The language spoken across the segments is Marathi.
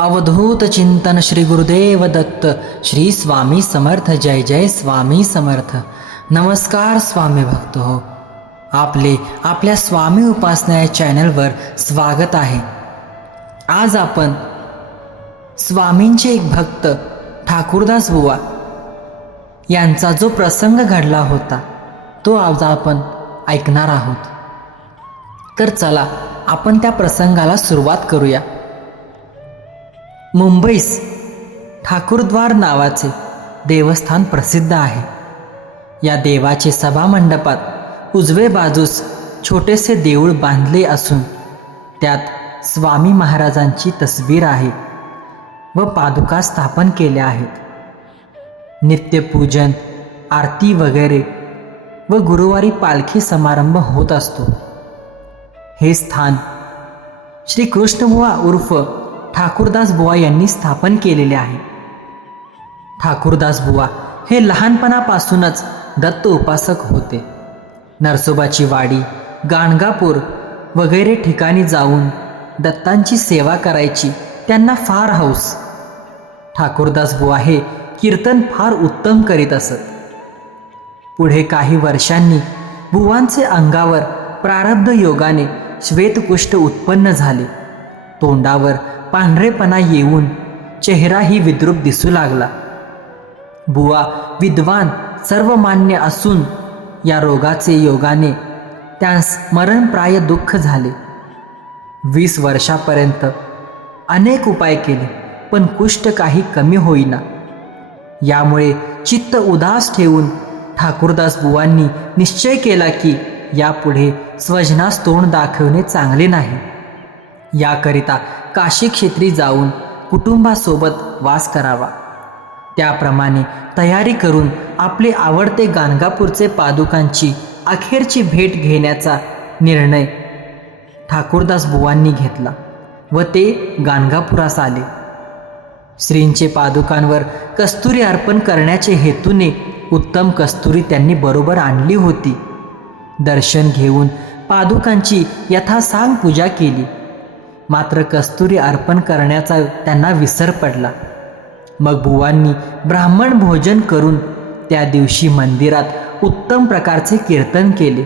अवधूत चिंतन श्री गुरुदेव दत्त श्री स्वामी समर्थ. जय जय स्वामी समर्थ. नमस्कार स्वामी भक्त हो, आपल्या स्वामी उपासना या चॅनलवर स्वागत आहे. आज आपण स्वामींचे एक भक्त ठाकूरदास बुवा यांचा जो प्रसंग घडला होता तो आज आपण ऐकणार आहोत. तर चला आपण त्या प्रसंगाला सुरुवात करूया. मुंबईस ठाकूरद्वार नावाचे देवस्थान प्रसिद्ध आहे. या देवाचे सभामंडपात उजवे बाजूस छोटेसे देऊळ बांधले असून त्यात स्वामी महाराजांची तस्वीर आहे व पादुका स्थापन केल्या आहेत. नित्यपूजन, आरती वगैरे व गुरुवारी पालखी समारंभ होत असतो. हे स्थान श्री कृष्णबुवा उर्फ ठाकूरदास बुवा यांनी स्थापन केलेले आहे. ठाकूरदास बुवा हे लहानपणापासूनच दत्त उपासक होते. नरसोबाची वाडी, गाणगापूर वगैरे ठिकाणी जाऊन दत्तांची सेवा करायची त्यांना फार हौस. ठाकूरदास बुवा हे कीर्तन फार उत्तम करीत असत. पुढे काही वर्षांनी बुवांचे अंगावर प्रारब्ध योगाने श्वेतकुष्ठ उत्पन्न झाले. तोंडावर पांढरेपणा येऊन चेहराही विद्रूप दिसू लागला. बुवा विद्वान सर्वमान्य असून या रोगाचे योगाने त्यास मरणप्राय दुःख झाले. 20 वर्षापर्यंत अनेक उपाय केले पण कुष्ठ काही कमी होईना. यामुळे चित्त उदास ठेवून ठाकूरदास बुवांनी निश्चय केला की यापुढे स्वजनास तोंड दाखवणे चांगले नाही. याकरिता काशी क्षेत्री जाऊन कुटुंबासोबत वास करावा. त्याप्रमाणे तयारी करून आपले आवडते गाणगापूरचे पादुकांची अखेरची भेट घेण्याचा निर्णय ठाकूरदास बुवांनी घेतला व ते गाणगापुरास आले. श्रींचे पादुकांवर कस्तुरी अर्पण करण्याचे हेतूने उत्तम कस्तुरी त्यांनी बरोबर आणली होती. दर्शन घेऊन पादुकांची यथासांग पूजा केली. मात्र कस्तुरी अर्पण करण्याचा त्यांना विसर पडला. मग बुवांनी ब्राह्मण भोजन करून त्या दिवशी मंदिरात उत्तम प्रकारचे कीर्तन केले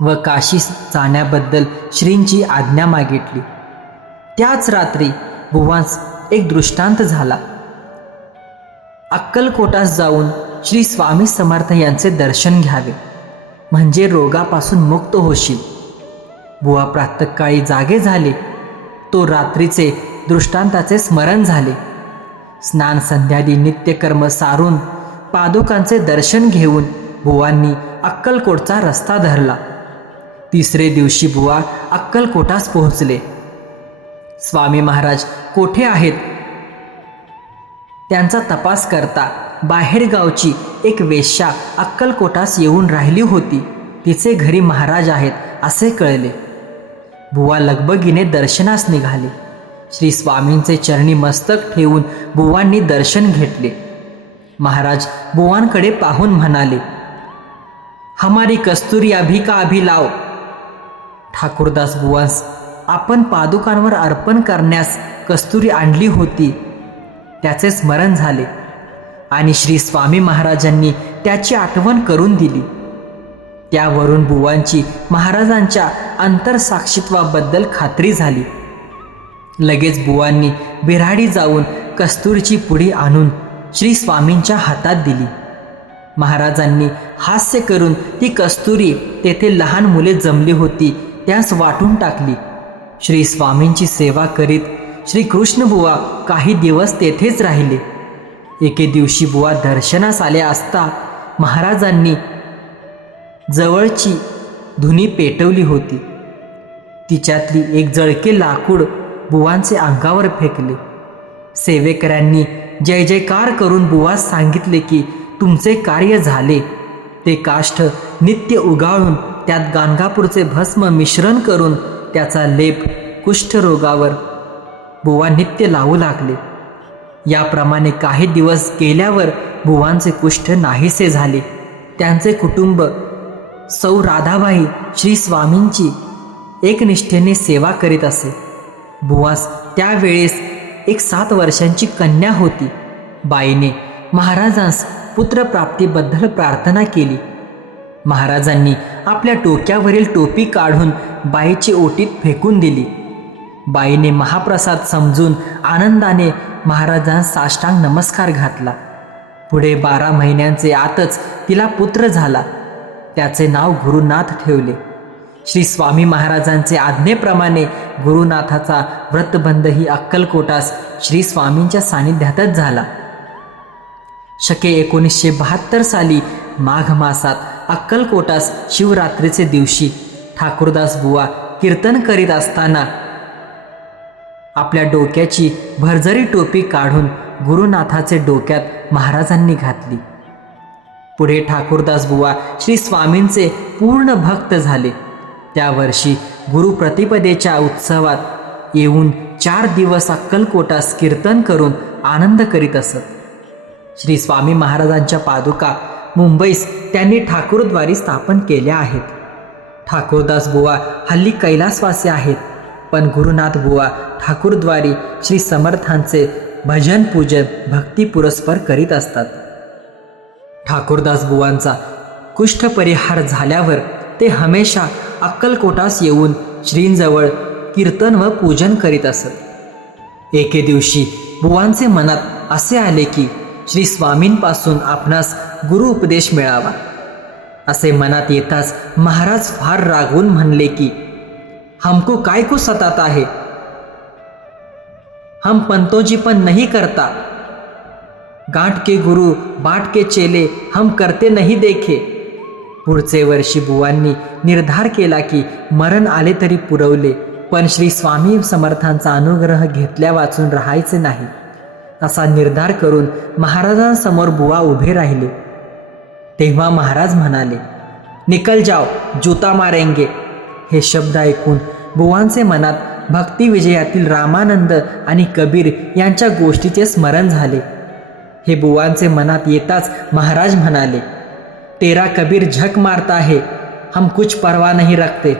व काशी जाण्याबद्दल श्रींची आज्ञा मागितली. त्याच रात्री बुवांस एक दृष्टांत झाला. अक्कलकोटास जाऊन श्री स्वामी समर्थ यांचे दर्शन घ्यावे म्हणजे रोगापासून मुक्त होशील. बुवा प्रातःकाळी जागे झाले. तो रात्रीचे दृष्टांताचे स्मरण झाले. स्नान संध्यादी नित्यकर्म सारून पादुकांचे दर्शन घेऊन बुवांनी अक्कलकोटचा रस्ता धरला. 3रे दिवशी बुवा अक्कलकोटास पोहोचले. स्वामी महाराज कोठे आहेत त्यांचा तपास करता बाहेरगावची एक वेश्या अक्कलकोटास येऊन राहिली होती. तिचे घरी महाराज आहेत असे कळले. बुवा लगबगीने दर्शनास निघाले. श्री स्वामींचे चरणी मस्तक ठेवून बुवांनी दर्शन घेतले. महाराज बुवांकडे पाहून म्हणाले, हमारी कस्तुरी अभी का अभी लाव. ठाकूरदास बुवांस आपण पादुकांवर अर्पण करण्यास कस्तुरी आणली होती त्याचे स्मरण झाले आणि श्री स्वामी महाराजांनी त्याची आठवण करून दिली. त्यावरून बुवांची महाराजांच्या अंतरसाक्षित्वाबद्दल खात्री झाली. लगेच बुवांनी बिऱ्हाडी जाऊन कस्तुरीची पुडी आणून श्री स्वामींच्या हातात दिली. महाराजांनी हास्य करून ती कस्तुरी तेथे लहान मुले जमली होती त्यास वाटून टाकली. श्री स्वामींची सेवा करीत श्री कृष्णबुवा काही दिवस तेथेच राहिले. एके दिवशी बुवा दर्शनास आले असता महाराजांनी जवळची धुनी पेटवली होती. तिच्यातली एक जळके लाकूड बुवांचे अंगावर फेकले. सेवेकऱ्यांनी जय जयकार करून बुवास सांगितले की तुमचे कार्य झाले. ते काष्ठ नित्य उगाळून त्यात गाणगापूरचे भस्म मिश्रण करून त्याचा लेप कुष्ठरोगावर बुवा नित्य लावू लागले. याप्रमाणे काही दिवस गेल्यावर बुवांचे कुष्ठ नाहीसे झाले. त्यांचे कुटुंब सौ राधाबाई श्री स्वामींची एकनिष्ठेने सेवा करीत असे. बुवास त्यावेळेस एक 7 वर्षांची कन्या होती. बाईने महाराजांस पुत्रप्राप्तीबद्दल प्रार्थना केली. महाराजांनी आपल्या डोक्यावरील टोपी काढून बाईची ओटीत फेकून दिली. बाईने महाप्रसाद समजून आनंदाने महाराजांस साष्टांग नमस्कार घातला. पुढे 12 महिन्यांचे आतच तिला पुत्र झाला. त्याचे नाव गुरुनाथ ठेवले. श्री स्वामी महाराजांचे आज्ञेप्रमाणे गुरुनाथाचा व्रतबंधही अक्कलकोटास श्री स्वामींच्या सानिध्यातच झाला. शके 1972 साली माघ मासात अक्कलकोटास शिवरात्रीचे दिवशी ठाकूरदास बुवा कीर्तन करीत असताना आपल्या डोक्याची भरजरी टोपी काढून गुरुनाथाचे डोक्यात महाराजांनी घातली. पुढे ठाकूरदास बुवा श्री स्वामींचे पूर्ण भक्त झाले. त्या वर्षी गुरुप्रतिपदेच्या उत्सवात येऊन 4 दिवस अक्कलकोटास कीर्तन करून आनंद करीत असत. श्री स्वामी महाराजांच्या पादुका मुंबईस त्यांनी ठाकूरद्वारी स्थापन केल्या आहेत. ठाकूरदास बुवा हल्ली कैलासवासी आहेत, पण गुरुनाथ बुवा ठाकूरद्वारी श्री समर्थांचे भजन पूजन भक्ती पुरस्पर करीत असतात. ठाकूरदास बुवांचा कुष्ठपरिहार झाल्यावर ते हमेशा अक्कलकोटास येऊन श्रींजवळ कीर्तन व पूजन करीत असत. एके दिवशी बुवांचे मनात असे आले की श्री स्वामींपासून आपणास गुरु उपदेश मिळावा. असे मनात येताच महाराज फार रागवून म्हणले की हमको काय को सताता है, हम पंतोजीपन नहीं करता, गांठ के गुरु बाट के चेले हम करते नहीं देखे. पुढचे वर्षी बुवांनी निर्धार केला की मरण आले तरी पुरवले, पण श्री स्वामी समर्थांचा अनुग्रह घेतल्या वाचून राहायचे नाही. असा निर्धार करून महाराजांसमोर बुवा उभे राहिले. तेव्हा महाराज म्हणाले, निकल जाओ जूता मारेंगे. हे शब्द ऐकून बुवांचे मनात भक्ती विजयातील रामानंद आणि कबीर यांच्या गोष्टीचे स्मरण झाले. हे बुवांचे मनात येताच महाराज म्हणाले, तेरा कबीर झक मारता है, हम कुछ परवा नहीं रखते.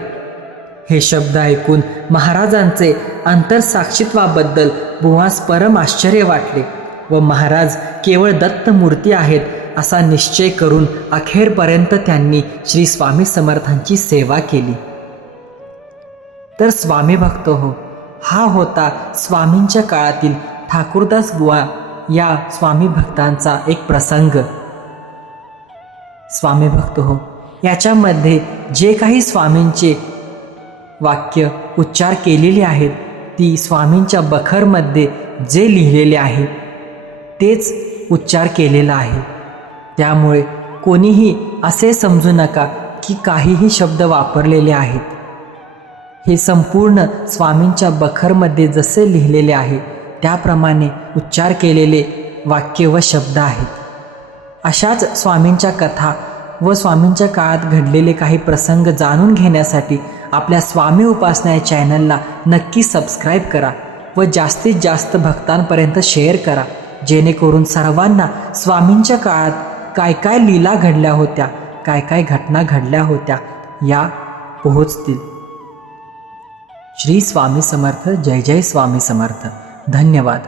हे शब्द ऐकून महाराजांचे अंतरसाक्षित्वाबद्दल बुवास परम आश्चर्य वाटले व महाराज केवळ दत्त मूर्ती आहेत असा निश्चय करून अखेरपर्यंत त्यांनी श्री स्वामी समर्थांची सेवा केली. तर स्वामी भक्त हो, हा होता स्वामींच्या काळातील ठाकूरदास बुवा या स्वामी भक्तांचा एक प्रसंग. स्वामी भक्त हो, याच्यामध्ये जे काही स्वामींचे वाक्य उच्चार केलेली आहेत ती स्वामींच्या बखरमध्ये जे लिहिलेले आहे तेच उच्चार केलेला आहे. त्यामुळे कोणीही असे समजू नका की काहीही शब्द वापरलेले आहेत. हे संपूर्ण स्वामींच्या बखरमध्ये जसे लिहिलेले आहे त्याप्रमाणे उच्चार केलेले वाक्य व शब्द आहेत. अशाच स्वामींच्या कथा व स्वामींच्या काळात घडलेले काही प्रसंग जाणून घेण्यासाठी आपल्या स्वामी उपासना या चॅनलला नक्की सबस्क्राईब करा व जास्तीत जास्त भक्तांपर्यंत शेअर करा, जेणेकरून सर्वांना स्वामींच्या काळात काय काय लीला घडल्या होत्या, काय काय घटना घडल्या होत्या या पोहोचतील. श्री स्वामी समर्थ. जय जय स्वामी समर्थ. धन्यवाद.